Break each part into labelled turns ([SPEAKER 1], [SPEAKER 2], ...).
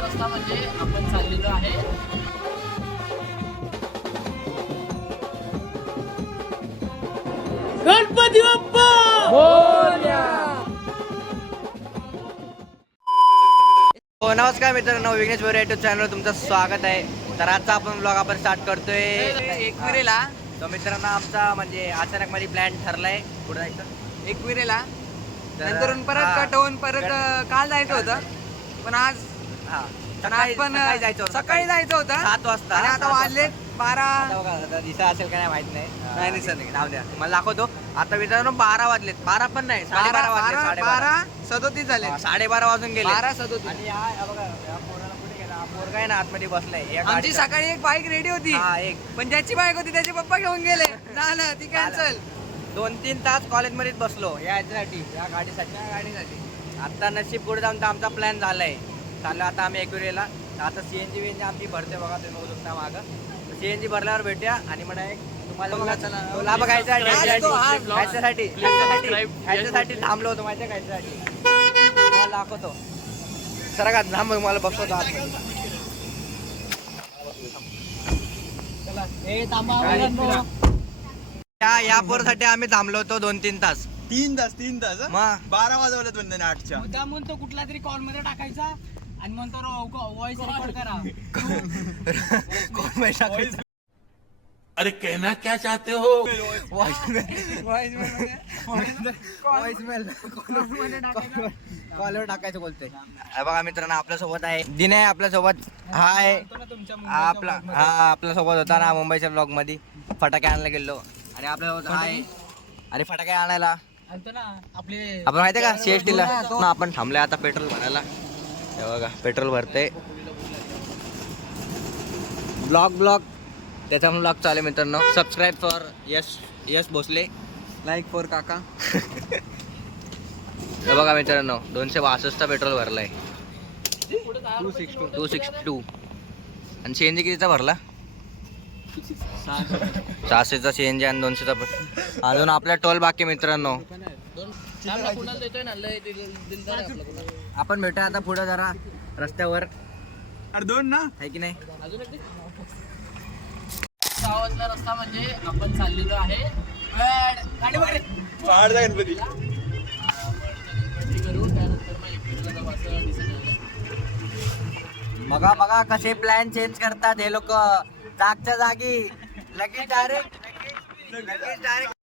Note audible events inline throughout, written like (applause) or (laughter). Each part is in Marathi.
[SPEAKER 1] रस्ता म्हणजे आपण चाललेलो आहे. गणपती बाप्पा!
[SPEAKER 2] हो नमस्कार मित्रांनो विघ्नेश बोरे युट्यूब चॅनलवर तुमचं स्वागत आहे. तर आजचा आपण ब्लॉग आपण स्टार्ट करतोय
[SPEAKER 3] एकविरेला.
[SPEAKER 2] तर मित्रांनो आमचा म्हणजे अचानक मध्ये प्लॅन ठरलाय. कुठं जायचं?
[SPEAKER 3] एकविरेला.
[SPEAKER 2] तर-
[SPEAKER 3] नंतर परत
[SPEAKER 2] हा.
[SPEAKER 3] कट होऊन परत अं, काल जायचं होतं. पण आज
[SPEAKER 2] हा. सकाळी
[SPEAKER 3] पण
[SPEAKER 2] सकाळी जायचं होतं,
[SPEAKER 3] सकाळी जायचं होतं?
[SPEAKER 2] सात वाजता.
[SPEAKER 3] आणि आता
[SPEAKER 2] सात
[SPEAKER 3] वाजले बारा.
[SPEAKER 2] आता बघा, आता दिसा असेल का नाही माहीत नाही.
[SPEAKER 3] नाही दिसत नाही.
[SPEAKER 2] नाव द्या. मला दाखवतो. आता मित्रांनो बारा वाजलेत. बारा पण नाही
[SPEAKER 3] बारा
[SPEAKER 2] साडेबारा वाजले
[SPEAKER 3] बारा
[SPEAKER 2] साडेबारा.
[SPEAKER 3] बारा सदोतीस झाले
[SPEAKER 2] हा, साडेबारा वाजून गेले
[SPEAKER 3] बारा सदोतीस.
[SPEAKER 2] आणि हा हा बघा या पोराला कुठे गेला? हा पोरगा आहे ना आतमध्ये बसलाय. या
[SPEAKER 3] आमची सकाळी एक बाईक रेडी होती.
[SPEAKER 2] हा एक.
[SPEAKER 3] पण ज्याची बाईक होती त्याचे पप्पा घेऊन गेले. (laughs) झालं ती कॅन्सल
[SPEAKER 2] दोन तीन तास कॉलेजमध्येच बसलो या याच्यासाठी या गाडीसाठी.
[SPEAKER 3] गाडीसाठी.
[SPEAKER 2] आता नशीब पुढे जाऊन तर आमचा प्लॅन झालाय. चाललो आता आम्ही एकविरेला आता सीएनजी बीएनजी आमची भरते बघा तुम्ही बघू शकता मागं. सीएनजी भरल्यावर भेटूया आणि म्हणा एक तुम्हाला बघायचा
[SPEAKER 3] आज तो
[SPEAKER 2] थांबलो होतो तुम्हाला दाखवतो. सर का थांब तुम्हाला बसवतो आतमध्ये. या या पोरसाठी आम्ही थांबलो होतो दोन तीन तास.
[SPEAKER 4] तीन तास तीन तास?
[SPEAKER 2] मग
[SPEAKER 4] बारा वाजवलेत म्हणजे आठच्या.
[SPEAKER 1] मुद्दा म्हणतो कुठला तरी कॉलमध्ये टाकायचा. आणि म्हणतो व्हॉइस रेकॉर्ड करा. (laughs)
[SPEAKER 2] कोण पैसा
[SPEAKER 5] अरे कहना क्या चाहते हो? (laughs)
[SPEAKER 2] कॉलर टाकायचं? बोलतोय. बघा मित्रांनो आपल्यासोबत आहे. दिन आहे आपल्यासोबत हा आहे. हा आपला हा आपल्यासोबत होता ना मुंबईच्या ब्लॉगमध्ये. फटाके आणायला गेलो आणि आपल्यासोबत हा आहे. अरे फटाके आणायला.
[SPEAKER 1] ना
[SPEAKER 2] आपण माहितीये का? सीएसटी ला. ना आपण थांबलोय आता पेट्रोल भरायला. हे बघा पेट्रोल भरते ब्लॉग ब्लॉग त्याचा ब्लॉग चालू मित्रांनो. Subscribe for Yash Yash Bhosale.
[SPEAKER 3] Like for काका. (laughs)
[SPEAKER 2] हे बघा मित्रांनो दोनशे बासष्ट पेट्रोल भरलाय.
[SPEAKER 3] Two six two
[SPEAKER 2] two two आणि सी एन जी कितीचा भरला? सहाशेचा सी एन जी आणि दोनशेचा अजून आपला टोल बाकी मित्रांनो. आपण भेटूया आता पुढे जरा रस्त्यावर.
[SPEAKER 4] अरे दोन ना.
[SPEAKER 2] आहे की नाही?
[SPEAKER 1] अजून एक दे. सहा वाजला रस्ता म्हणजे आपण चाललेलो आहे. गाडी बघ रे.
[SPEAKER 4] पहाडचा गणपती.
[SPEAKER 1] गणपती करू. त्यानंतर मग एप्रिलला जाऊ असं डिसिजन झालं
[SPEAKER 2] बघा बघा कसे प्लॅन चेंज करतात हे लोक. जागच्या जागी. लगेच डायरेक्ट लगेच डायरेक्ट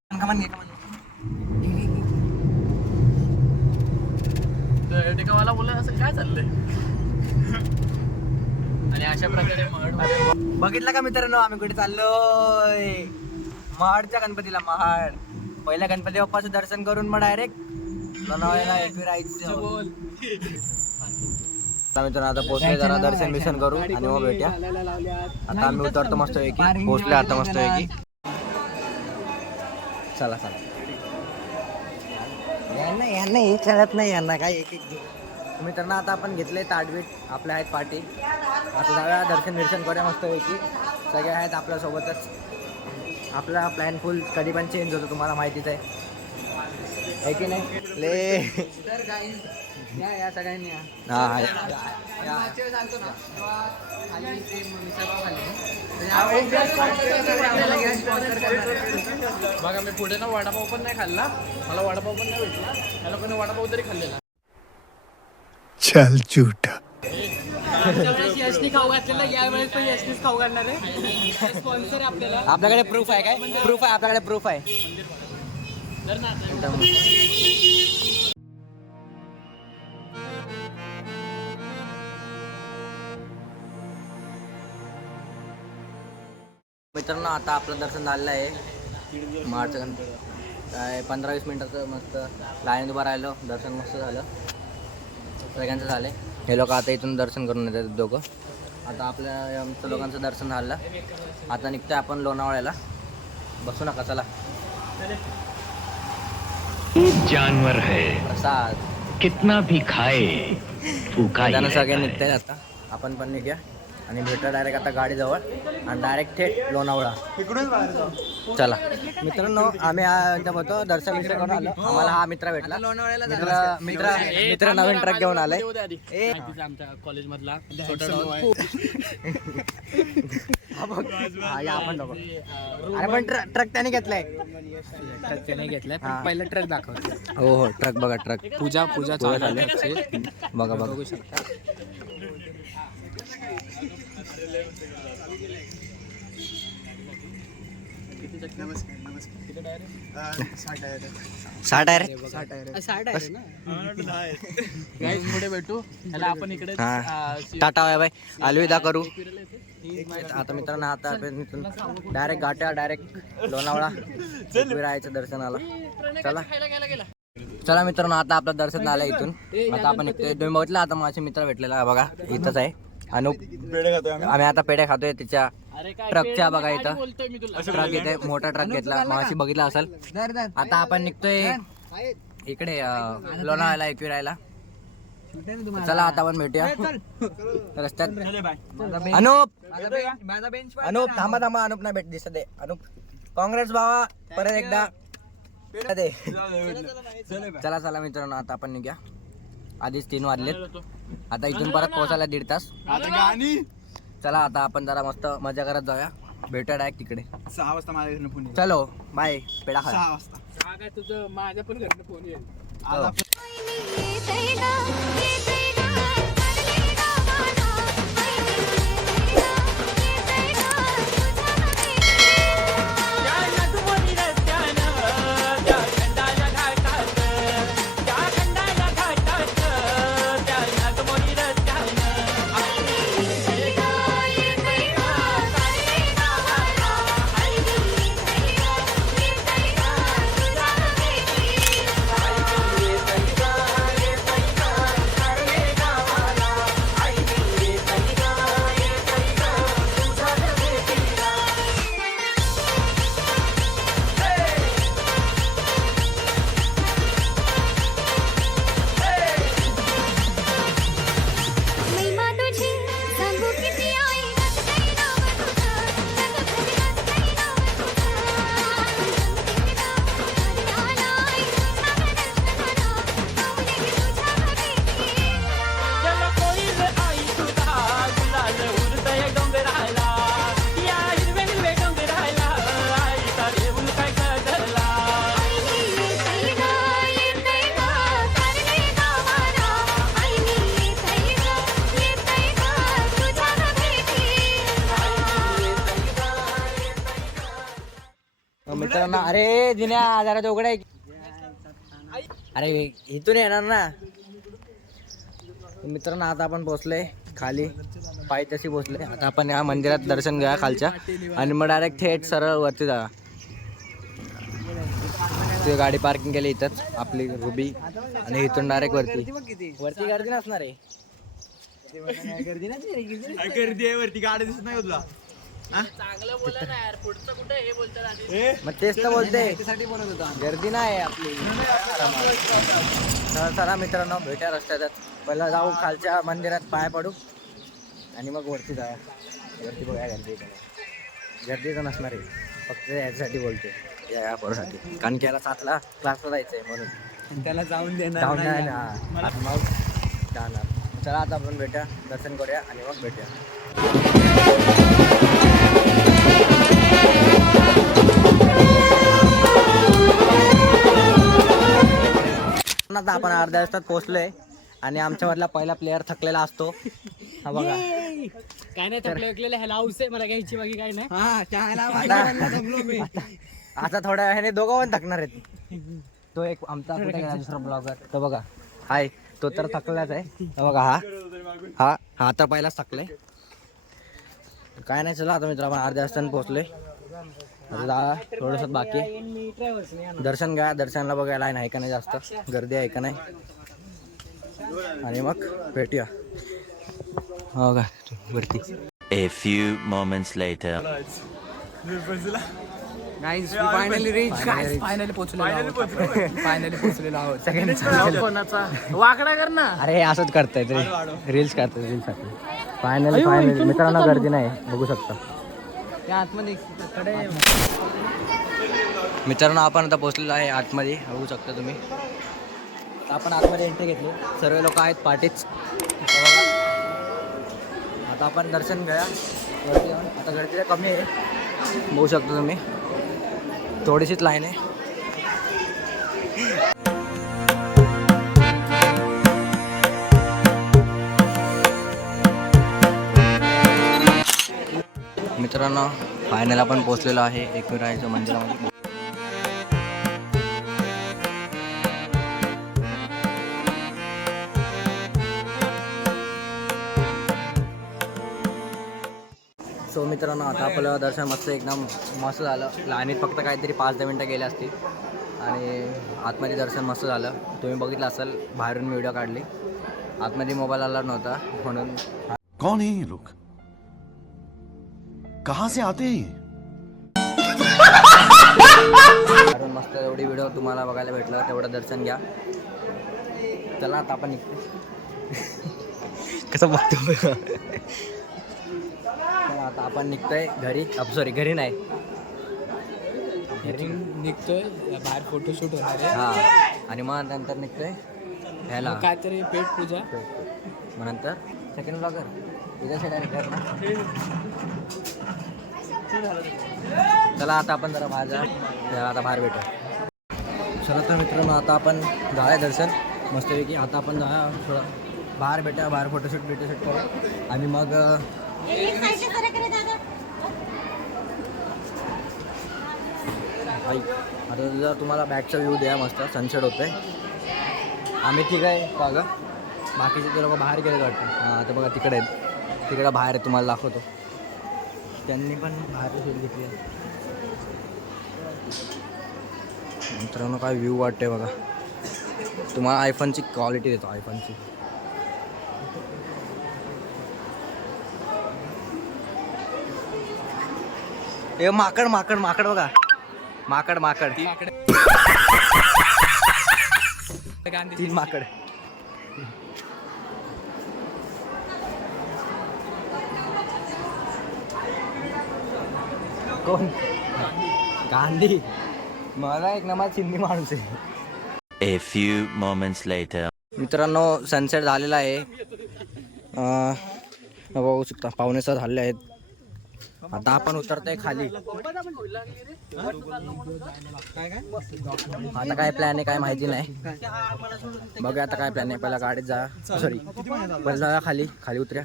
[SPEAKER 1] तर बोलला असं काय चाललंय? आणि अशा प्रकारे महड
[SPEAKER 2] बघितलं का मित्रांनो आम्ही कुठे चाललोय? महाडच्या गणपतीला महाड पहिल्या गणपती बाप्पाचं दर्शन करून मग डायरेक्ट मित्रांनो आता पोहोचले जरा दर्शन बिर्शन करू आणि मग भेटूया. आता आम्ही उतरतो मस्त पैकी. पोहोचले आता मस्त पैकी. चला चला. यांना यांना हे कळत नाही यांना काय एक एक मित्रांनो आता आपण घेतले ताडवीट आपल्या आहेत पाठी. आता जाऊया दर्शन बिर्शन करूया मस्त पैकी सगळे आहेत आपल्या सोबतच. आपला प्लॅन फुल कधी पण चेंज होतो तुम्हाला माहितीच आहे. की नाही? ले.
[SPEAKER 3] या या सगळ्यांनी या. आलतो ना. खाली ते मिसळपाव खाल्ले
[SPEAKER 1] बघा मी पुढे ना वडापाव पण नाही खाल्ला. मला वडापाव पण नाही भेटला. त्या लोकांनी वडापाव तरी खाल्लेला.
[SPEAKER 5] चल झूठा.
[SPEAKER 1] यशनी खाऊ घातलेला या वेळेस पण यशनीच खाऊ घालणार आहे. स्पॉन्सर आहे आपल्याला.
[SPEAKER 2] आपल्याकडे प्रूफ आहे काय? प्रूफ आहे आपल्याकडे प्रूफ आहे. मित्रांनो आता आपलं दर्शन झालेलं आहे. मार्च काय पंधरा वीस मिनिटाचं मस्त लाईन उभा राहिलो. दर्शन मस्त झालं. सगळ्यांचं झालं हे लोक आता इथून दर्शन करून येतात दोघं. आता आपल्या आमचं लोकांचं दर्शन झालं. आता निघतोय आपण लोणावळ्याला. बसू नका चला.
[SPEAKER 6] जानवर है।
[SPEAKER 2] प्रसाद
[SPEAKER 6] कितना भी खाए
[SPEAKER 2] सगळे। निघताय आता. आपण पण निघूया. आणि भेटू डायरेक्ट आता गाडीजवळ. आणि डायरेक्ट थेट लोणावळा. चला. मित्रांनो आम्ही होतो. दर्शन विषय करून आलो. आम्हाला हा मित्र भेटला. मित्र मित्र मित्र नवीन ट्रक घेऊन आलाय ए,
[SPEAKER 7] आमच्या कॉलेज मधला
[SPEAKER 2] हा बघ. हा, या आपण नको अरे पण ट्रक ट्रक त्याने घेतलाय.
[SPEAKER 7] त्याने घेतलाय. पहिला ट्रक दाखवतो
[SPEAKER 2] हो हो ट्रक बघा ट्रक
[SPEAKER 7] पूजा पूजा चालू
[SPEAKER 2] बघा. बघू
[SPEAKER 7] शकता.
[SPEAKER 8] नमस्कार नमस्कार. साठ आहे रे.
[SPEAKER 2] साठ आहे
[SPEAKER 7] ना? पुढे भेटू. त्याला आपण इकडे
[SPEAKER 2] हा. Tata bye bye. अलविदा करू. आता मित्रांनो आता आपण इथून डायरेक्ट गाट्या डायरेक्ट लोणावळा. (laughs) विरायचं दर्शनाला. चला. चला मित्रांनो आता आपलं दर्शन झालं इथून. आता आपण इथे तुम्ही बघितलं आता माझे मित्र भेटलेला आहे बघा. इथंच आहे. अनुप.
[SPEAKER 8] पेढे खातोय आम्ही.
[SPEAKER 2] आम्ही आता पेढे खातोय तिच्या ट्रकच्या बघा इथं.
[SPEAKER 7] बोलतोय मी तुला.
[SPEAKER 2] ट्रक इथे मोठा ट्रक घेतला. माशी बघितला असेल. आता आपण निघतोय इकडे लोणावळ्याला एकविरायला चला आता आपण भेटूया. रस्त्यात. अनुप! अनुप थांबा थांबा अनुप. नाही भेट दिसत आहे अनुप. काँग्रेस भावा परत एकदा. दे.
[SPEAKER 8] चले
[SPEAKER 2] चला मित्रांनो आता आपण निघूया. आधीच तीन वाजलेत. आता इथून परत पोहोचायला दीड तास. चला आता आपण जरा मस्त मजा करत जाऊया. भेटूया डायरेक्ट तिकडे.
[SPEAKER 8] सहा वाजता माझ्या घरनं फोन येईल.
[SPEAKER 2] चलो बाय पेडा खा
[SPEAKER 8] सहा वाजता.
[SPEAKER 7] हा काय तुझं माझ्या पण घरनं फोन येईल.
[SPEAKER 8] आज आपण
[SPEAKER 2] जिन्या जरा चौकडे अरे इथून येणार ना. मित्रांनो आता आपण पोहोचलोय खाली. पायी तशी पोहोचले आता आपण या मंदिरात दर्शन घ्या खालच्या. आणि मग डायरेक्ट थेट सरळ वरती जा. ते गाडी पार्किंग केली इथंच आपली रुबी. आणि इथून डायरेक्ट वरती. वरती गर्दी नसणार आहे.
[SPEAKER 8] काय गर्दी आहे वरती गाडी दिसत नाही तुला.
[SPEAKER 7] चांगलं बोला ना यार पुढचं कुठे हे बोलतात आधी?
[SPEAKER 8] ए
[SPEAKER 2] मग तेच तर बोलते गर्दी नाही आपली. चला चला मित्रांनो भेटा रस्त्यात पहिला जाऊ खालच्या मंदिरात पाय पडू. आणि मग वरती जाऊया वरती बघूया गर्दी. गर्दी तर नसणार आहे. फक्त याच्यासाठी बोलते या या पोरासाठी. कारण की याला सातला क्लासला जायचंय म्हणून.
[SPEAKER 1] त्याला जाऊन देणार
[SPEAKER 2] जाऊन नाही ना आता मग जाणार. चला आता आपण भेटूया. दर्शन करूया आणि मग भेटूया. आता आपण अर्ध्या तासात पोहोचलोय. आणि आमच्या मधला पहिला प्लेअर थकलेला असतो. हा बघा.
[SPEAKER 7] काय नाही थकले ह्याला हाऊस आहे. मला घ्यायची बाकी काय नाही.
[SPEAKER 1] हा चहाला
[SPEAKER 2] आता आता थोड्या वेळाने दोघं पण थकणार आहेत. तो एक आमचा कुठे गेला दुसरा (laughs) ब्लॉगर तो बघा. हाय. तो तर थकलाच आहे. तो बघा हा. हा हा तर पहिलाच थकलाय. काय नाही चला आता मित्र आपण अर्ध्या वाजता पोहोचलोय. थोडस बाकी. आहे. दर्शन घ्या दर्शनाला बघायला आहे नाही का नाही जास्त? गर्दी आहे का नाही? आणि मग भेटूया. हो का? वरती.
[SPEAKER 6] A few moments later.
[SPEAKER 1] पोहोचलेलो आहोत. (laughs) सगळ्यांनी (laughs)
[SPEAKER 7] कोणाचा? वाकडा कर ना.
[SPEAKER 2] अरे असंच करतायत रे रील्स करतात रील्ससाठी फायनली फायनली मित्रांनो गर्दी नाही बघू शकता.
[SPEAKER 7] आतमध्ये कडे
[SPEAKER 2] मित्रांनो आपण आता पोहोचलेलो आहे आतमध्ये. बघू शकता तुम्ही. आपण आतमध्ये एंट्री घेतली. सर्व लोक आहेत पार्टीच आता आपण दर्शन घ्या आता गर्दी कमी आहे. बघू शकता तुम्ही. थोडीशीच लाईन आहे. मित्रांनो फायनल आपण पोहोचलेलो आहे एकविरायच्या मंदिरामध्ये. सो मित्रांनो आता आपलं दर्शन मस्त एकदम मस्त झालं. लाईनीत फक्त काहीतरी पाच दहा मिनटं गेले असतील. आणि आतमध्ये दर्शन मस्त झालं. तुम्ही बघितलं असाल बाहेरून व्हिडिओ काढली. आतमध्ये मोबाईल आला नव्हता म्हणून
[SPEAKER 9] कौन लोक कहां से आते हैं
[SPEAKER 2] कारण मस्त एवढी व्हिडिओ तुम्हाला बघायला भेटलं तेवढं दर्शन घ्या. चला आता आपण निघतो कसं बघतो चला आता आपण निघतोय घरी. सॉरी घरी नाही. घरी
[SPEAKER 1] निघतोय बाहेर फोटोशूट होणार आहे.
[SPEAKER 2] हा आणि मग नंतर निघतोय ह्याला.
[SPEAKER 1] काहीतरी पेट पूजा.
[SPEAKER 2] मग नंतर सेकंड ब्लॉगर तुझ्या साईड चला आता आपण जरा बाहेर जा. आता बाहेर भेटू. चला तर मित्रांनो आता आपण जाऊया दर्शन. मस्तपैकी आता आपण जाऊया थोडं बाहेर भेटा बाहेर फोटोशूट बिटोशूट करू. आणि मग आई आता जर तुम्हाला बॅकचा व्ह्यू द्या मस्त. सनसेट होतंय. आम्ही ठीक आहे का बाकीचे ते लोक बाहेर गेले वाटतं. हां आता बघा तिकडे आहेत. तिकडे बाहेर आहे तुम्हाला दाखवतो. त्यांनी पण बाहेर शूट घेतली मित्रांनो काय व्ह्यू वाटते बघा. तुम्हाला आयफोनची क्वालिटी देतो आयफोनची ए माकड माकड माकड बघा. माकड माकड. तीन माकड. कोण? गांधी. मला एक नमाज सिंधी माणूस आहे.
[SPEAKER 6] A few moments later.
[SPEAKER 2] मित्रांनो सनसेट झालेला आहे. अं, बघू शकता पाहुणे सर झाले आहेत. आता आपण उतरतोय खाली. आता काय प्लॅन आहे काय माहिती नाही. बघूया आता काय प्लॅन आहे. पहिला गाडीत जा. सॉरी पहिला जाऊया खाली. खाली उतर्या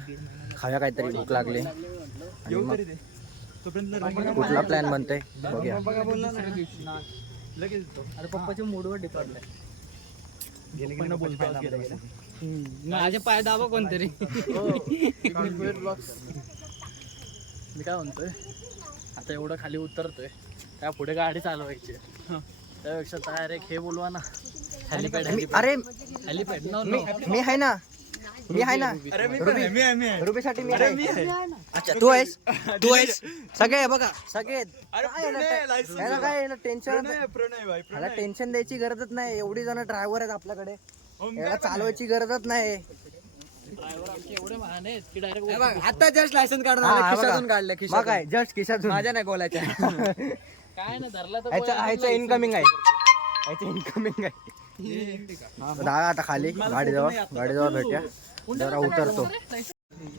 [SPEAKER 2] खाऊया काहीतरी भूक लागली. आणि मग कुठला प्लॅन बनतोय बघूया.
[SPEAKER 7] अरे पप्पाच्या मूडवर डिपेंड आहे माझे पाय दाबा कोणतरी.
[SPEAKER 1] मी काय म्हणतोय? आता एवढं खाली उतरतोय. त्या पुढे गाडी चालवायची. त्यापेक्षा डायरेक्ट हे बोलवा ना. हेलिपॅड
[SPEAKER 2] अरे
[SPEAKER 1] हेलिपॅड नो
[SPEAKER 2] मी मी आहे ना. मी आहे ना? रुबी. रुबीसाठी मी आहे. अच्छा तू आहेस? (laughs) तू आहेस? सगळे आहे बघा सगळे. आहेत. काय याला टे- याला काय याला टेन्शन याला टेन्शन द्यायची गरजच नाही एवढी जण ड्रायव्हर आहेत आपल्याकडे. याला चालवायची गरजच नाही.
[SPEAKER 1] एवढे महान आहेत की डायरेक्ट
[SPEAKER 7] आता जस्ट लायसन्स काढून
[SPEAKER 2] हा,
[SPEAKER 7] आलं,
[SPEAKER 2] हा,
[SPEAKER 7] खिशातून
[SPEAKER 2] बघा.
[SPEAKER 7] काढलं
[SPEAKER 2] मग
[SPEAKER 7] खिशातून.
[SPEAKER 2] काय जस्ट खिशातून.
[SPEAKER 7] माझ्या नाही बोलायच्या. (laughs)
[SPEAKER 1] काय ना धरला तर
[SPEAKER 2] ह्याचं ह्याचं इनकमिंग आहे. ह्याचं इनकमिंग आहे. दादा आता खाली गाडीजवळ गाडीजवळ भेटूया. जरा उतरतो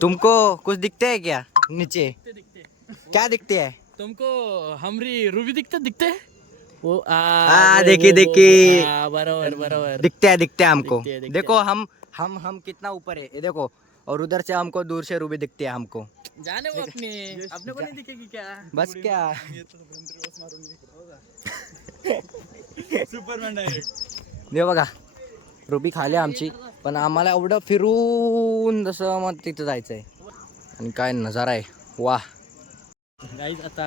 [SPEAKER 2] तुमको कुछ दिखते है क्या नीचे? क्या दिखते है?
[SPEAKER 1] तुमको हमरी रूबी दिखते दिखते? वो आ,
[SPEAKER 2] हाँ,
[SPEAKER 1] वो-
[SPEAKER 2] देखी,
[SPEAKER 1] वो-
[SPEAKER 2] देखी.
[SPEAKER 1] वो- हाँ, बरोबर बरोबर।
[SPEAKER 2] दिखते हैं दिखते हैं हमको। देखो हम हम हम कितना ऊपर है। ये देखो और उधर से हमको दूर से रूबी दिखती है हमको।
[SPEAKER 1] जाने वो अपने। अपने को नहीं दिखेगी क्या?
[SPEAKER 2] बस क्या? (laughs) दे बघा। रुबी खाली आमची. पण आम्हाला एवढं फिरून जसं मग तिथं जायचं आहे आणि काय नजारा आहे. वा
[SPEAKER 1] गाईज आता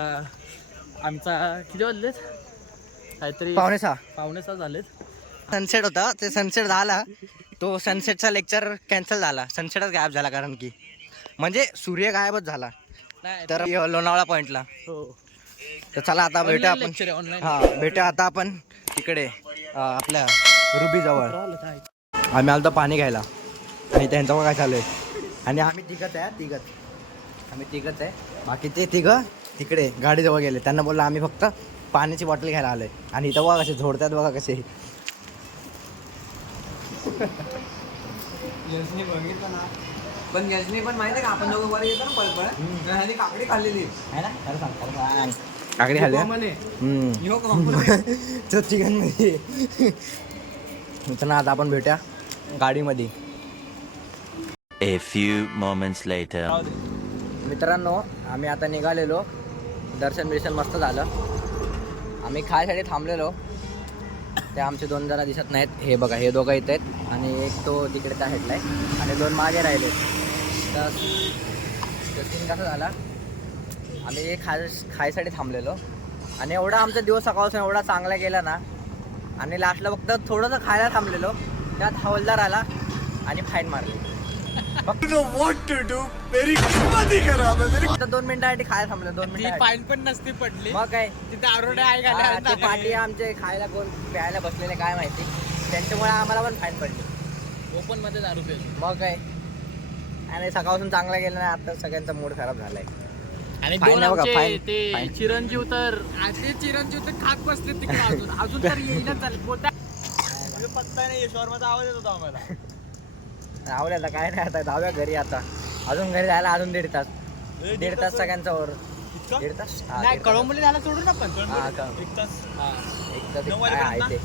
[SPEAKER 1] आमचा किती वाजलेत? काहीतरी
[SPEAKER 2] पाहुणे सहा.
[SPEAKER 1] पावणे सहा झालेत.
[SPEAKER 2] सनसेट होता. ते सनसेट झाला. तो सनसेटचा लेक्चर कॅन्सल झाला. सनसेटच गायब झाला कारण की. म्हणजे सूर्य गायबच झाला. तर लोणावळा पॉइंटला
[SPEAKER 1] हो.
[SPEAKER 2] तर चला आता भेटूया आपण.
[SPEAKER 1] online.
[SPEAKER 2] हा भेटूया आता आपण. तिकडे आपल्या रुबी जवळ आम्ही आलो पाणी घ्यायला. आणि त्यांचं बघा काय चालू आहे आणि आम्ही तिघच आहे तिघच. आम्ही तिघच आहे. बाकी ते तिघं तिकडे गाडीजवळ गेले. त्यांना बोललं आम्ही फक्त पाण्याची बॉटल घ्यायला आलोय. आणि इथं बघा कसे झोडतात बघा कसे
[SPEAKER 3] पण यशनी पण माहिती का आपण दोघं वर येतो ना पळपळ. आणि काकडी खाल्लेली.
[SPEAKER 2] आहे ना? खरं सांग खरं सांग. काकडी खाल्ली हम्म. (laughs) तर चिकनमध्ये. चला आता आपण भेटूया गाडीमध्ये.
[SPEAKER 6] A few moments later.
[SPEAKER 2] मित्रांनो आम्ही आता निघालेलो. दर्शन बिर्शन मस्त झालं. आम्ही खायसाठी थांबलेलो. ते आमचे दोन जण दिसत नाहीत. हे बघा हे दोघं येत आहेत. आणि एक तो तिकडे त्या हेडला आहे. आणि दोन मागे राहिले तर सीन कसा झाला? आम्ही हे खाय खायसाठी थांबलेलो. आणि एवढा आमचा दिवस सकाळपासून एवढा चांगला गेला ना आणि लास्टला फक्त थोडंसं खायला थांबलेलो. त्यात हवलदार आला आणि फाईन मारली. (laughs) दोन मिनिटासाठी खायला थांबलं दोन मिनिटं
[SPEAKER 7] फाईन पण नसती पडली.
[SPEAKER 2] मग काय?
[SPEAKER 7] तिथे आरोडे आहे
[SPEAKER 2] पाठी आमचे खायला कोण प्यायला बसलेले काय माहिती. त्यांच्यामुळे आम्हाला पण फाईन पडली.
[SPEAKER 1] ओपनमध्ये दारू
[SPEAKER 2] मग काय? आणि सकाळपासून चांगला गेला नाही आता सगळ्यांचा मूड खराब झालाय.
[SPEAKER 1] आणि दोन
[SPEAKER 2] आहे बघा,
[SPEAKER 1] आमचे
[SPEAKER 2] fine,
[SPEAKER 1] ते
[SPEAKER 2] fine.
[SPEAKER 1] चिरंजीव तर
[SPEAKER 7] ते चिरंजीव तर खात बसले तिकडे अजून. अजून तर येईनच झाले बोलता
[SPEAKER 2] आवडे आता काय नाही आता जाऊया घरी आता. अजून घरी जायला अजून दीड तास. दीड तास सगळ्यांचा वर दीड तास? हा,
[SPEAKER 7] नाही
[SPEAKER 2] दीड तास.
[SPEAKER 7] कळंबोली झाला सोडून
[SPEAKER 2] हा, का?
[SPEAKER 7] एक तास.
[SPEAKER 2] एक तास एक काय आहे ते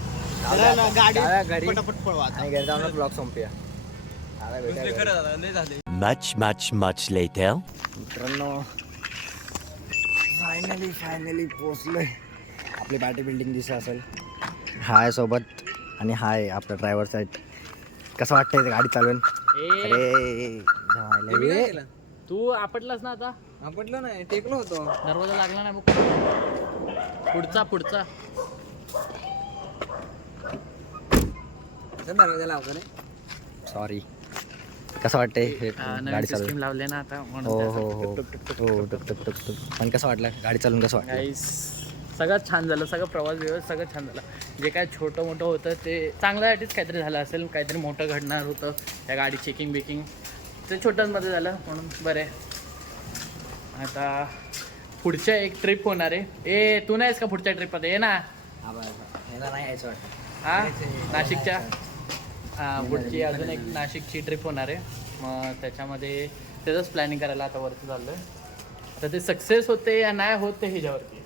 [SPEAKER 2] जाऊया
[SPEAKER 7] चला,
[SPEAKER 2] आता.
[SPEAKER 7] गाडी
[SPEAKER 2] जाऊया घरी.
[SPEAKER 7] पटापट पळवा आता.
[SPEAKER 2] आणि घरी जाऊन ब्लॉग संपूया. आता भेटूया घरी.
[SPEAKER 6] Much, much, much later.
[SPEAKER 2] मित्रांनो फायनली फायनली पोचलोय आपली बॅटी बिल्डिंग दिसत असेल. हाय सोबत आणि हाय आपला ड्रायव्हर साईड कसं वाटतंय ते गाडी चालवून? अरे.
[SPEAKER 1] तू आपटलास ना आता?
[SPEAKER 3] आपटलं नाही टेकलो होतो.
[SPEAKER 1] दरवाजा लागला नाही बघ पुढचा पुढचा.
[SPEAKER 3] दरवाजा लावतो रे?
[SPEAKER 2] सॉरी कसं वाटतंय? गाडी चालवून.
[SPEAKER 1] लावले ना आता
[SPEAKER 2] हो हो हो
[SPEAKER 1] टुक, टुक, टुक, टुक,
[SPEAKER 2] हो
[SPEAKER 1] टुक,
[SPEAKER 2] टुक टुक टुक टुक. पण कसं वाटलं? गाडी चालवून कसं वाटलं?
[SPEAKER 1] सगळं छान झालं सगळं प्रवास व्यवस्थित सगळं छान झालं. जे काय छोटं मोठं होतं ते चांगल्यासाठीच काहीतरी झालं असेल काहीतरी मोठं घडणार होतं त्या गाडी चेकिंग बेकिंग ते छोट्यांमध्ये झालं म्हणून बरं आहे. आता पुढच्या एक ट्रिप होणार आहे. ए तू नाहीस का पुढच्या ट्रिपमध्ये ये ना.
[SPEAKER 2] नाही यायचं वाटतं.
[SPEAKER 1] हा? नाशिकच्या? हा पुढची अजून एक नाशिकची ट्रिप होणार आहे. मग त्याच्यामध्ये त्याचंच प्लॅनिंग करायला आता वरती चाललं आहे आता ते सक्सेस होते या नाही होत ते ह्याच्यावरती.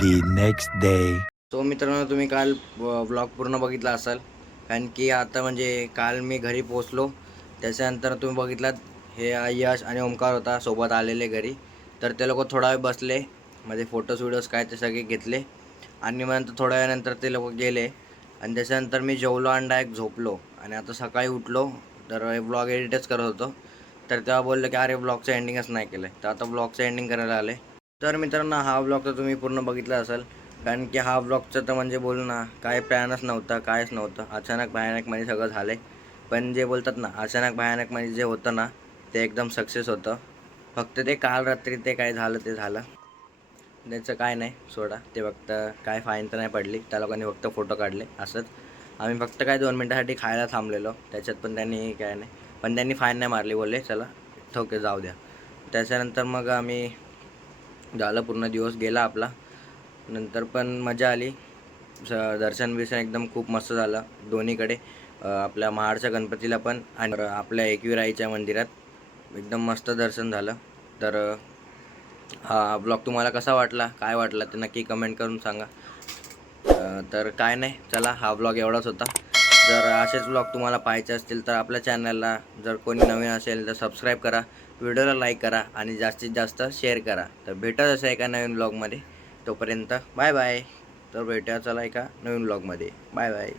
[SPEAKER 6] The next day.
[SPEAKER 2] सो मित्रांनो तुम्ही काल ब्लॉग पूर्ण बघितला असाल. कारण की आता म्हणजे काल मी घरी पोचलो त्याच्यानंतर तुम्ही बघितलात हे यश आणि ओमकार होता सोबत आलेले घरी. तर ते लोक थोडा वेळ बसले म्हणजे फोटोज व्हिडिओज काय ते सगळे घेतले. आणि मग नंतर थोड्या वेळानंतर ते लोक गेले. आणि त्याच्यानंतर मी जेवलो आणि डायरेक्ट झोपलो. आणि आता सकाळी उठलो तर ब्लॉग एडिटच करत होतो. तर तेव्हा बोललं की अरे ब्लॉगचं एंडिंगच नाही केलं तर आता ब्लॉगचं एंडिंग करायला आले. तर मित्रांनो हा ब्लॉग तर तुम्ही पूर्ण बघितला असेल. कारण की हा ब्लॉगचं तर म्हणजे बोल ना काय प्लॅनच नव्हता कायच नव्हतं. अचानक भयानक म्हणजे सगळं झालं पण जे बोलतात ना अचानक भयानक म्हणजे जे होतं ना ते एकदम सक्सेस होतं. फक्त ते काल रात्री ते काय झालं ते झालं. त्याचं काय नाही सोडा. ते फक्त काय फाईन तर नाही पडली. त्या लोकांनी फक्त फोटो काढले असंच. आम्ही फक्त काय दोन मिनटासाठी खायला थांबलेलो. त्याच्यात पण त्यांनी काय नाही. पण त्यांनी फाईन नाही मारली बोलले चला ठोके जाऊ द्या. त्याच्यानंतर मग आम्ही झालं पूर्ण दिवस गेला आपला. नंतर पण मजा आली. स- दर्शन बिर्शन एकदम खूप मस्त झालं. दोन्हीकडे आपल्या महाडच्या गणपतीला पण आणि आपल्या एकविराईच्या मंदिरात एकदम मस्त दर्शन झालं. तर हा ब्लॉग तुम्हाला कसा वाटला काय वाटला ते नक्की कमेंट करून सांगा. तर काय नाही चला हा ब्लॉग एवढाच होता. जर असेच ब्लॉग तुम्हाला पाहायचे असतील तर आपल्या चॅनलला जर कोणी नवीन असेल तर सबस्क्राईब करा व्हिडिओला लाईक करा आणि जास्तीत जास्त शेअर करा. तर भेटत असं एका नवीन ब्लॉगमध्ये तोपर्यंत बाय बाय तर भेटा चला एका नवीन ब्लॉगमध्ये बाय बाय